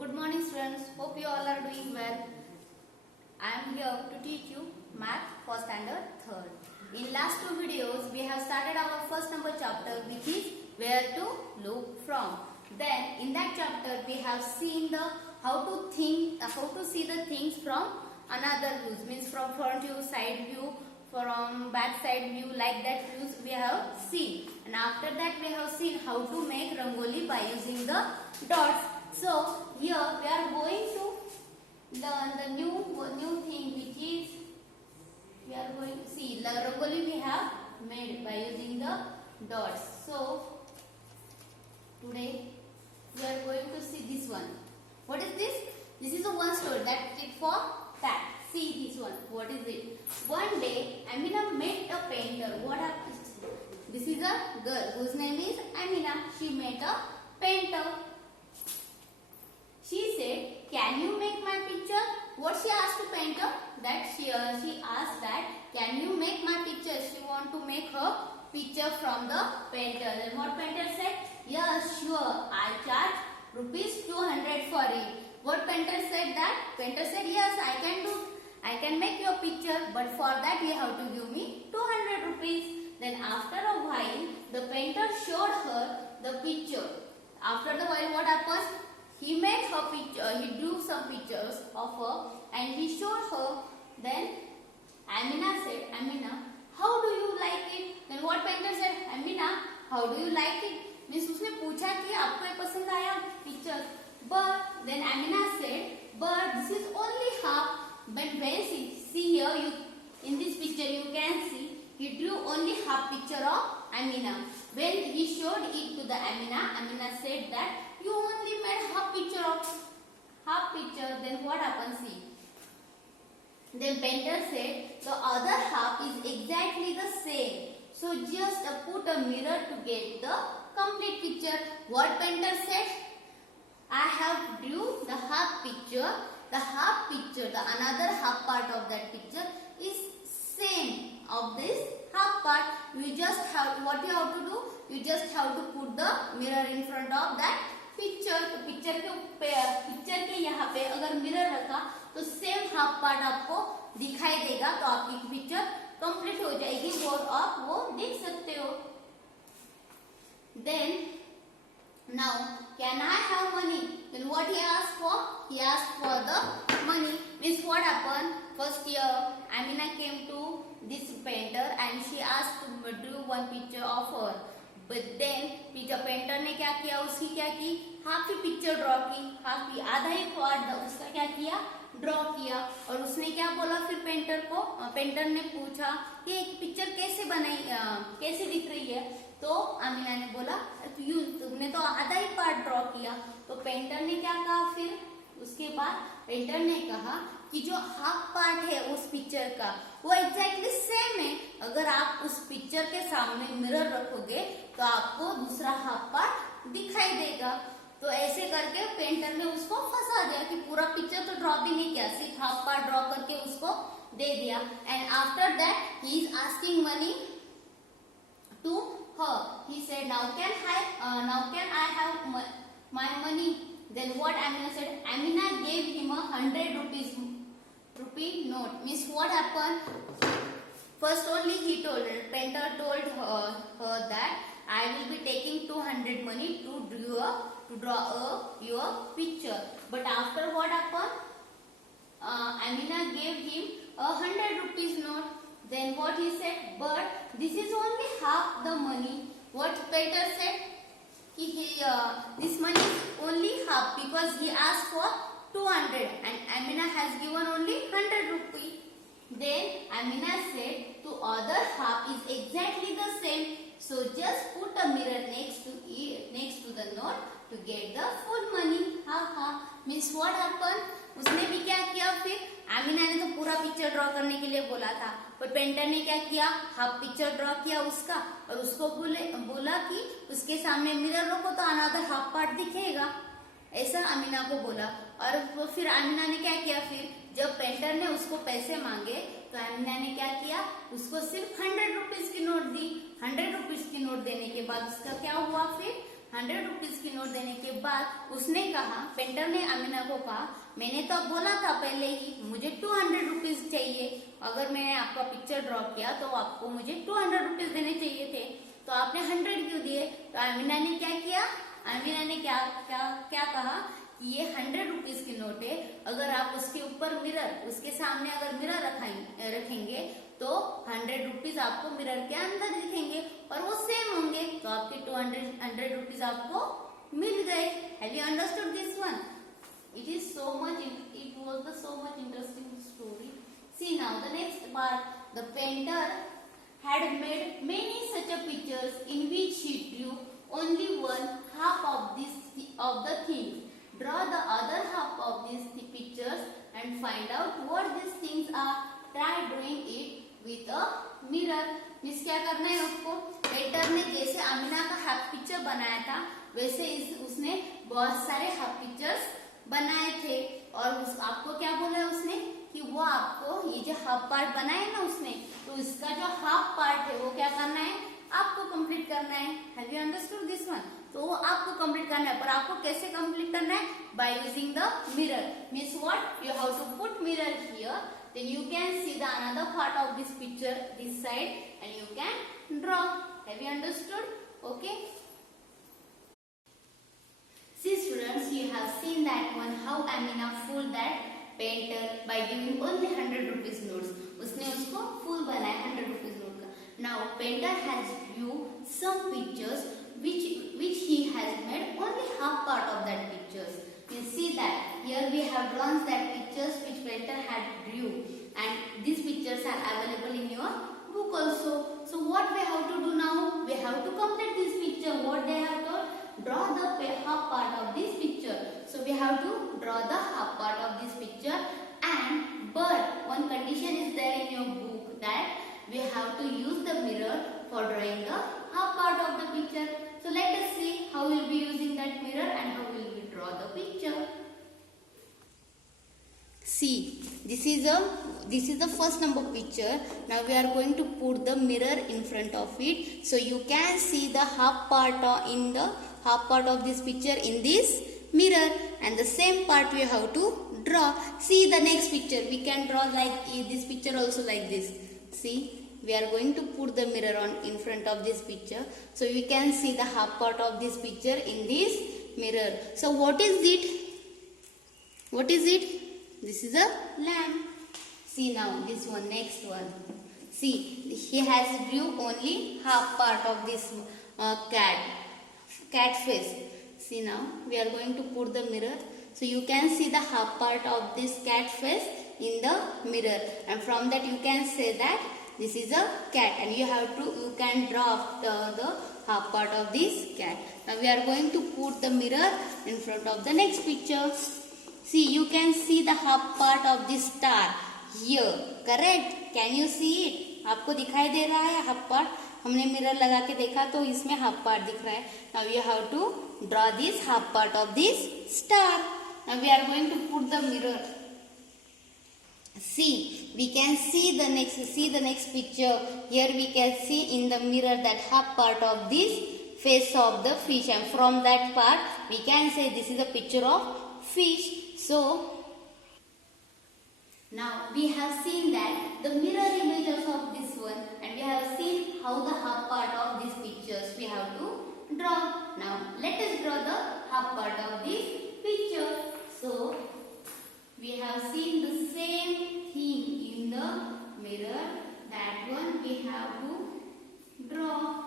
Good morning students, hope you all are doing well. I am here to teach you math for standard 3rd. In last two videos we have started our first number chapter, which is where to look from. Then in that chapter we have seen the how to see the things from another views, means from front view, side view, from back side view, like that views we have seen. And after that we have seen how to make rangoli by using the dots. So here we are going to learn the new thing, which is we are going to see the rangoli we have made by using the dots. So today we are going to see this one. What is this? This is a one story that is for cat. See this one. What is it? One day Amina met a painter. What happened? This is a girl whose name is Amina. She met a painter. She said, "Can you make my picture?" What she asked to painter? That she asked that, "Can you make my picture?" She want to make her picture from the painter. Then what painter said? "Yes, sure. I charge ₹200 for it." What painter said that? Painter said, "Yes, I can make your picture, but for that you have to give me 200 rupees." Then after a while, the painter showed her the picture. After the while, what happens? He made her picture. He drew some pictures of her and he showed her. Then Amina said, "Amina, how do you like it?" Then what painter said? "Amina, how do you like it?" Means उसने पूछा कि आपको ये पसंद आया picture. But then Amina said, "But this is only half." But when see here, in this picture you can see he drew only half picture of Amina. When he showed it to the Amina, Amina said that, "You only made half picture." Then what happens? See. Then painter said, "The other half is exactly the same. So just put a mirror to get the complete picture." What painter said? "I have drew the half picture. The another half part of that picture is same of this half part. You just have what you have to do. You just have to put the mirror in front of that picture." तो picture के यहाँ पे अगर mirror रखा तो same half part आपको दिखाई देगा, तो आपकी पिक्चर कंप्लीट हो जाएगी और आप वो देख सकते हो. Then now can I have money? Then what he asked for? He asked for the money. Means what happened? First year Amina came to this painter and she asked to draw one picture of her. But then जब painter ने क्या किया, उसकी क्या की, half ही picture draw की, आधा ही part उसका क्या किया, ड्रॉ किया. और उसने क्या बोला फिर पेंटर ने पूछा कि एक पिक्चर कैसे बनाई, कैसे दिख रही है. तो अमीना ने बोला, तुमने तो आधा ही पार्ट ड्रॉ किया. तो पेंटर ने क्या कहा फिर उसके बाद? पेंटर ने कहा कि जो हाफ पार्ट है उस पिक्चर का वो एग्जैक्टली सेम है. अगर आप उस पिक्चर के सामने मिरर रखोगे तो आपको दूसरा हाफ पार्ट दिखाई देगा. तो ऐसे करके पेंटर ने उसको फंसा दिया कि पूरा पिक्चर तो ड्रॉ भी नहीं किया, सिर्फ हाफ पार्ट ड्रॉ करके उसको दे दिया. And after that he is asking money to her. He said, now can I have my money? Then what Amina said? Amina gave him a 100 rupee note. Means what happened? First only he told her, painter told her that I will be taking 200 money to draw your picture. But after what happened? Amina gave him a 100 rupees note. Then what he said? But this is only half the money. What painter said? This money is only half because he asked for 200 and Amina has given only 100 rupees. Then Amina said, "The other half is exactly the same. So just put a mirror next to the note to get the full money." Means what happened? उसने भी क्या किया फिर? आमिना ने तो पूरा picture draw करने के लिए बोला था, पर पेंटर ने क्या किया, हाफ पिक्चर ड्रॉ किया उसका और उसको बोला कि उसके सामने मिरर रखो तो अनदर हाफ पार्ट दिखेगा. ऐसा आमिना को बोला. और फिर आमिना ने क्या किया, फिर जब पेंटर ने उसको पैसे मांगे तो आमिना ने क्या किया, उसको सिर्फ 100 रुपीज की नोट दी. 100 रुपीज की नोट देने के बाद उसका क्या हुआ, फिर 100 रुपीज की नोट देने के बाद उसने कहा, पेंटर ने अमीना को कहा, मैंने तो बोला था पहले ही मुझे 200 रुपीज चाहिए, अगर मैंने आपका पिक्चर ड्रॉ किया तो आपको मुझे 200 रुपीज देने चाहिए थे, तो आपने 100 क्यों दिए? तो अमीना ने क्या किया, अमीना ने क्या क्या क्या कहा कि ये 100 रुपीज की नोट है, अगर आप उसके ऊपर मिरर, उसके सामने अगर मिरर रखेंगे तो 100 रुपीज आपको मिरर के अंदर दिखेंगे और वो सेम होंगे, तो आपके 200 रुपीज आपको मिल गए। Have you understood this one? It is so much. It was the so much interesting story. See now the next part. The painter had made many such a pictures in which he drew only one half of the thing. Draw the other half of these pictures and find out what these things are. Try drawing it with a mirror. Miss क्या करना है आपको? Painter ने जैसे अमीना का half picture बनाया था वैसे उसने बहुत सारे हाफ पिक्चर्स बनाए थे और आपको क्या बोला है उसने कि वो आपको ये जो हाफ पार्ट बनाए ना उसने, तो इसका जो हाफ पार्ट है वो क्या करना है, आपको कंप्लीट करना है। Have you understood this one? तो वो आपको कंप्लीट करना है, पर आपको कैसे कंप्लीट करना है? By using the mirror. Means what? You have to put mirror here, then you can see the another part of this picture this side and you can draw. Have you understood? Okay. See students, you have seen that one how Amina fooled that painter by giving only 100 rupees notes. उसने उसको फूल बनाया 100 rupees note का. Now painter has drew some pictures which he has made only half part of that pictures. You see that here we have drawn that pictures which painter had drew, and these pictures are available in your book also. So what we have to do now? We have to complete this picture. What they have to draw the half part of this picture. So we have to draw the half part of this picture, and but one condition is there in your book that we have to use the mirror for drawing the half part of the picture. So let us see how we will be using that mirror and how we will draw the picture. See, this is the first number picture. Now we are going to put the mirror in front of it, so you can see the half part in the half part of this picture in this mirror, and the same part we have to draw. See the next picture, we can draw like this picture also like this. See, we are going to put the mirror on in front of this picture, so we can see the half part of this picture in this mirror. So what is it? What is it? This is a lamp. See now this one, next one. See, he has drew only half part of this cat face. See now we are going to put the mirror, so you can see the half part of this cat face in the mirror, and from that you can say that this is a cat, and you can draw the half part of this cat. Now we are going to put the mirror in front of the next picture. See, you can see the half part of this star here, correct? Can you see it? आपको दिखाई दे रहा है half part? हमने mirror लगा के देखा तो इसमें हाफ पार्ट दिख रहा है. Now you have to draw this half part of this star. Now we are going to put the mirror. See, we can see the next picture. Here we can see in the mirror that half part of this face of the fish, and from that part we can say this is a picture of fish. So now we have seen that the mirror images of this one, and we have seen how the half part of these pictures we have to draw. Now let us draw the half part of this picture. So we have seen the same thing in the mirror. That one we have to draw.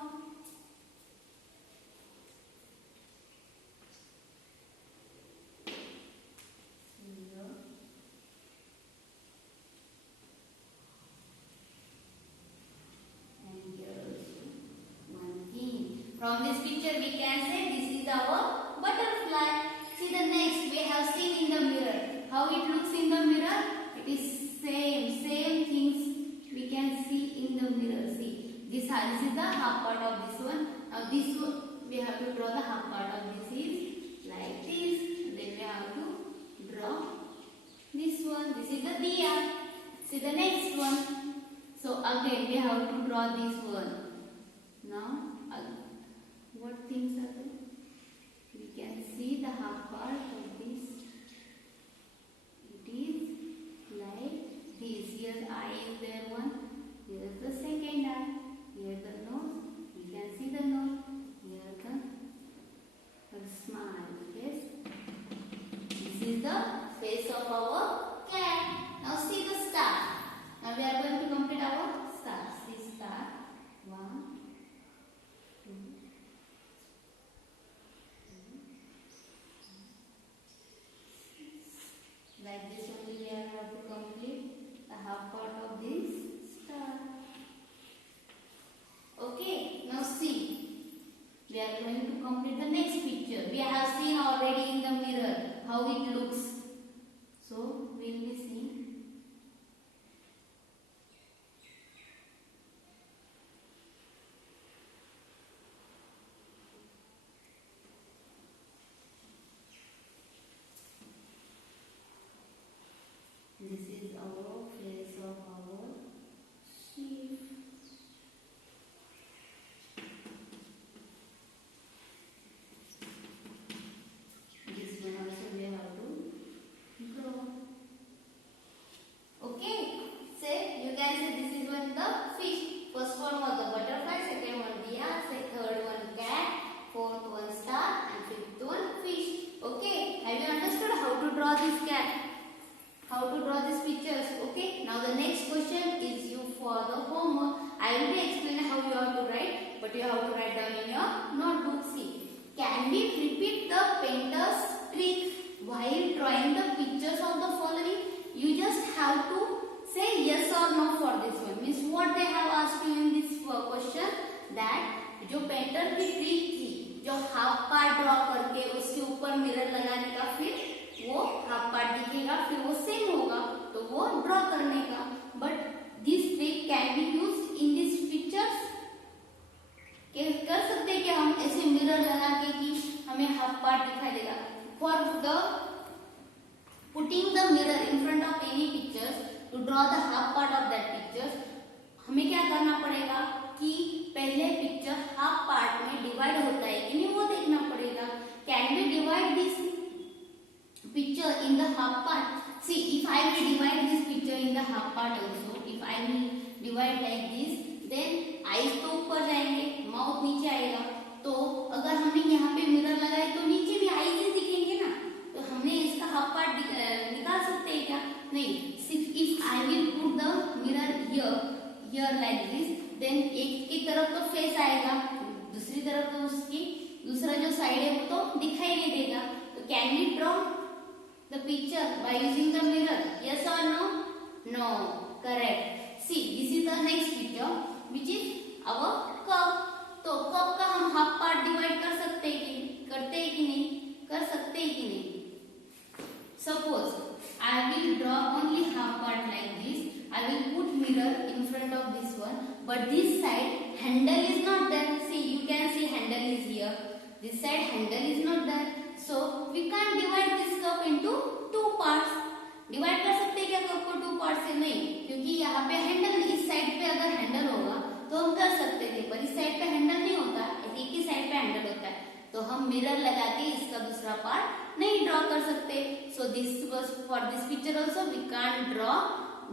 From this picture we can say this is our butterfly. See the next we have seen in the mirror. How it looks in the mirror? It is same things we can see in the mirror. See, this is the half part of this one. Now this one we have to draw the half part of this is like this. And then we have to draw this one. This is the diya. See the next one. So again we have to draw this one. Now what things are there? the face of our cat. Now see the star. Now we are going to complete our star. See star. 1, 2, 3. Like this only we are going to complete the half part of this star. Okay. Now see. We are going to complete the next picture. We have seen already in the mirror how it looks. So we will be seeing. This is our face of our sheep. This one also we have to draw. Okay. Say you can say this is one the fish. First one was the butterfly, second one diya, third one cat, fourth one star, and fifth one fish. Okay. Have you understood how to draw this cat? How to draw these pictures? Okay. Now the next question is you for the homework. I will be explaining how you have to write, but you have to write down in your notebook. See. Can we repeat the painter's trick while drawing the pictures of the following? You just have to say yes or no for this one. Means what they have asked you in this question that जो painter की trick थी जो half part draw करके उसके ऊपर mirror लगाने का फिर वो हाफ पार्ट दिखेगा फिर वो सेम होगा तो वो ड्रॉ करने का but this trick can be used in this pictures कर सकते हैं कि हम ऐसे मिरर लगा के कि हमें हाफ पार्ट दिखाई देगा for the putting the mirror in front of any pictures to draw the half part of that pictures हमें क्या करना पड़ेगा कि पहले पिक्चर हाफ पार्ट में डिवाइड होता है कि नहीं वो देखना पड़ेगा can be divide this picture in the half part. See, if I will divide this picture in the half part also, if I will divide like this, then eyes तो ऊपर जाएंगे, mouth नीचे आएगा. तो अगर हमने यहाँ पे मिरर लगाए तो नीचे भी eyes ही दिखेंगे ना. तो हमने इसका half part निकाल सकते हैं क्या? नहीं. If I will put the mirror here like this, then एक की तरफ तो face आएगा, दूसरी तरफ तो उसकी दूसरा जो साइड है वो तो दिखाई नहीं देगा. तो can we draw the picture by using the mirror? Yes or no? No. Correct. See, this is the next picture which is our cup. तो cup का हम half part divide कर सकते हैं कि करते हैं कि नहीं कर सकते हैं कि नहीं Suppose I will draw only half part like this. I will put mirror in front of this one but this side handle is not there. See, you can see handle is here. This side handle is not there. So we can't divide this cup into two parts. Divide कर सकते हैं क्या cup को two parts से नहीं क्योंकि यहाँ पे हैंडल इस साइड पे अगर हैंडल होगा तो हम कर सकते थे पर इस साइड पे हैंडल नहीं होता एक ही साइड पे हैंडल होता है तो हम मिरर लगा के इसका दूसरा पार्ट नहीं ड्रॉ कर सकते. So this was for this picture also we can't draw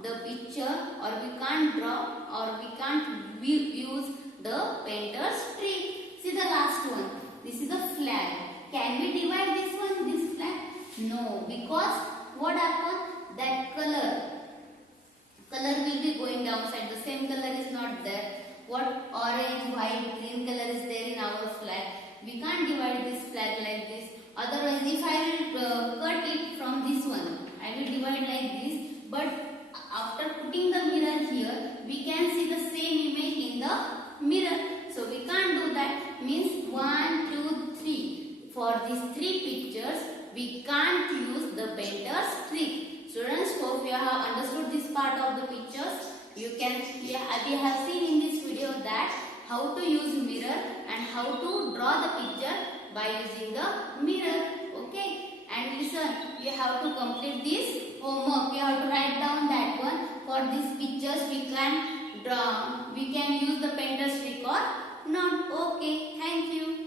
the picture or we can't draw or we can't use the painter's trick. See the last one. This is a flag. Can we divide this one, this flag? No, because what happened? That color will be going downside. The same color is not there. What orange, white, green color is there in our flag? We can't divide this flag like this. Otherwise, if I will cut it from this one, I will divide like this. But after putting the mirror here, we can see the same image in the mirror. So we can't do that. Means 1, 2, 3. For these three pictures, we can't use the painter's trick. Students, hope you have understood this part of the pictures. We have seen in this video that how to use mirror and how to draw the picture by using the mirror. Okay? And listen, you have to complete this homework. You have to write down that one. For these pictures, we can draw. We can use the painter's trick or not. Okay? Thank you.